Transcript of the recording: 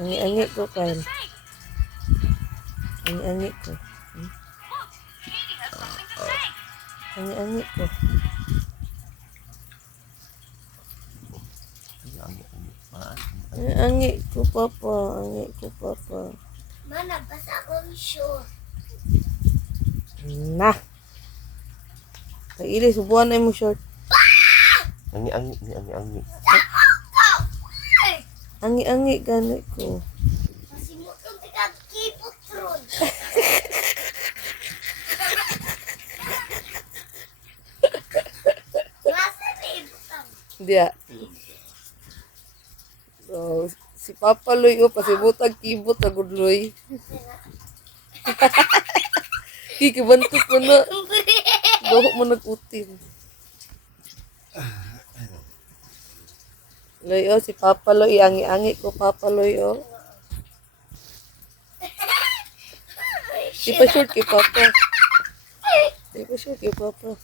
Angi-angi ko kan. Angi-angi ko. Angi-angi ko. Angi ko papa. Angi ko papa. Mana basa akong show. Nah. Tag-ili, subuhan na mo short. Angi. Angi-angi gani ko. Masimot kong tigag-kipot ron. Klase na ibutang. Dia. So, si Papa Loy o pasibutag kibot na gudloy. Kikibantok mo na. Doho mo nag-utin. Loy o, si Papa Loy. Angi-angi ko Papa Loy o. Di pa short kay Papa. Di pa short kay Papa.